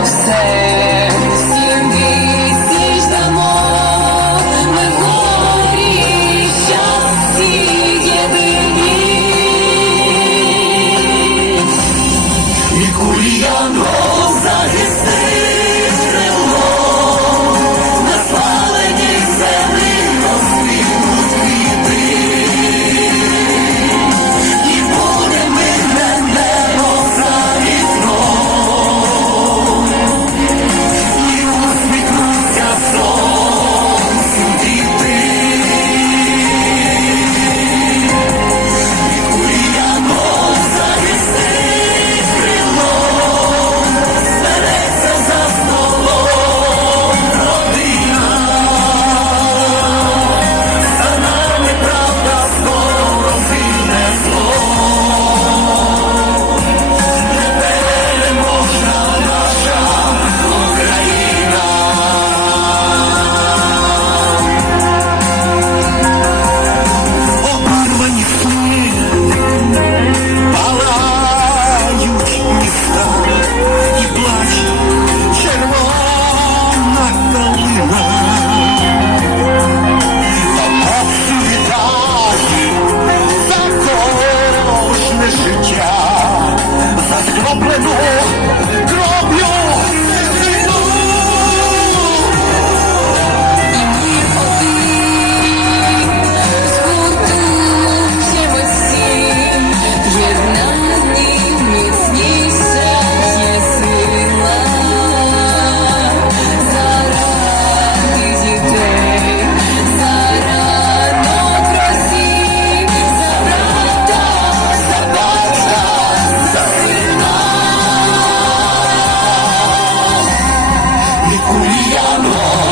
você. 乌鸦落